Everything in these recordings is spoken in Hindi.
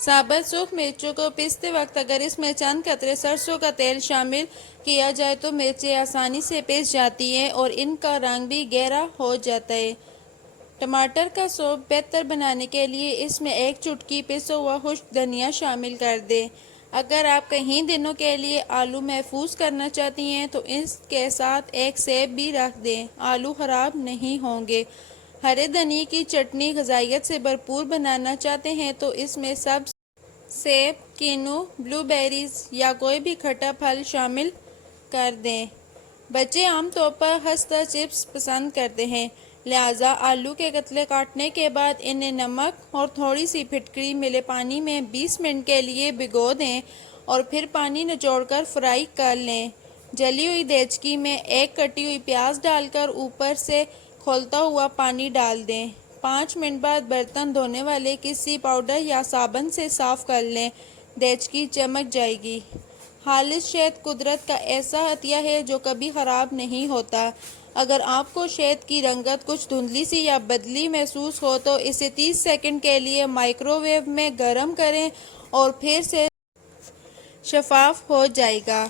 साबुत सूख मिर्चों को पीसते वक्त अगर इसमें चंद कतरे सरसों का तेल शामिल किया जाए तो मिर्चें आसानी से पीस जाती हैं और इनका रंग भी गहरा हो जाता है। टमाटर का सूप बेहतर बनाने के लिए इसमें एक चुटकी पिसा हुआ खुश्क धनिया शामिल कर दें। अगर आप कहीं दिनों के लिए आलू महफूज करना चाहती हैं तो इसके साथ एक सेब भी रख दें, आलू खराब नहीं होंगे। हरे धनिए की चटनी ग़िज़ाइयत से भरपूर बनाना चाहते हैं तो इसमें सब सेब, कीनू, ब्लूबेरीज या कोई भी खट्टा फल शामिल कर दें। बच्चे आमतौर पर खस्ता चिप्स पसंद करते हैं, लिहाजा आलू के कतले काटने के बाद इन्हें नमक और थोड़ी सी फिटकरी मिले पानी में 20 मिनट के लिए भिगो दें और फिर पानी निचोड़कर फ्राई कर लें। जली हुई देचकी में एक कटी हुई प्याज डालकर ऊपर से खौलता हुआ पानी डाल दें। 5 मिनट बाद बर्तन धोने वाले किसी पाउडर या साबुन से साफ कर लें, देचकी चमक जाएगी। खालिस शहद कुदरत का ऐसा हथिया है जो कभी ख़राब नहीं होता। अगर आपको शहद की रंगत कुछ धुंधली सी या बदली महसूस हो तो इसे 30 सेकंड के लिए माइक्रोवेव में गर्म करें और फिर से शफाफ हो जाएगा।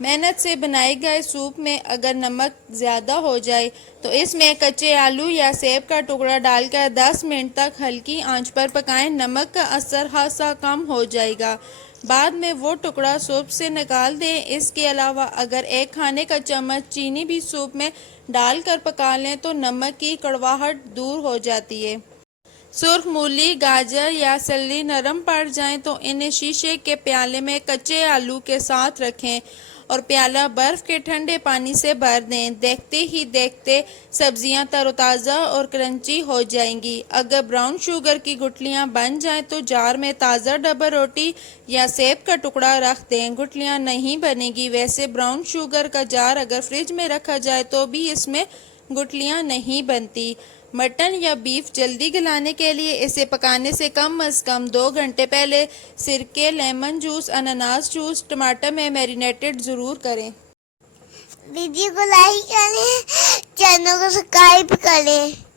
मेहनत से बनाए गए सूप में अगर नमक ज़्यादा हो जाए तो इसमें कच्चे आलू या सेब का टुकड़ा डालकर 10 मिनट तक हल्की आंच पर पकाएं। नमक का असर खासा कम हो जाएगा। बाद में वो टुकड़ा सूप से निकाल दें। इसके अलावा अगर एक खाने का चम्मच चीनी भी सूप में डालकर पका लें तो नमक की कड़वाहट दूर हो जाती है। सुर्ख मूली, गाजर या सेलेरी नरम पड़ जाएं तो इन्हें शीशे के प्याले में कच्चे आलू के साथ रखें और प्याला बर्फ के ठंडे पानी से भर दें। देखते ही देखते सब्जियां तरोताज़ा और क्रंची हो जाएंगी। अगर ब्राउन शुगर की गुठलियां बन जाएं तो जार में ताज़ा डबल रोटी या सेब का टुकड़ा रख दें, गुठलियां नहीं बनेगी। वैसे ब्राउन शुगर का जार अगर फ्रिज में रखा जाए तो भी इसमें गुठलियां नहीं बनती। मटन या बीफ जल्दी गलाने के लिए इसे पकाने से कम अज़ कम 2 घंटे पहले सिरके, लेमन जूस, अनानास जूस, टमाटर में मैरिनेटेड ज़रूर करें। वीडियो को लाइक करें, चैनल को सब्सक्राइब करें।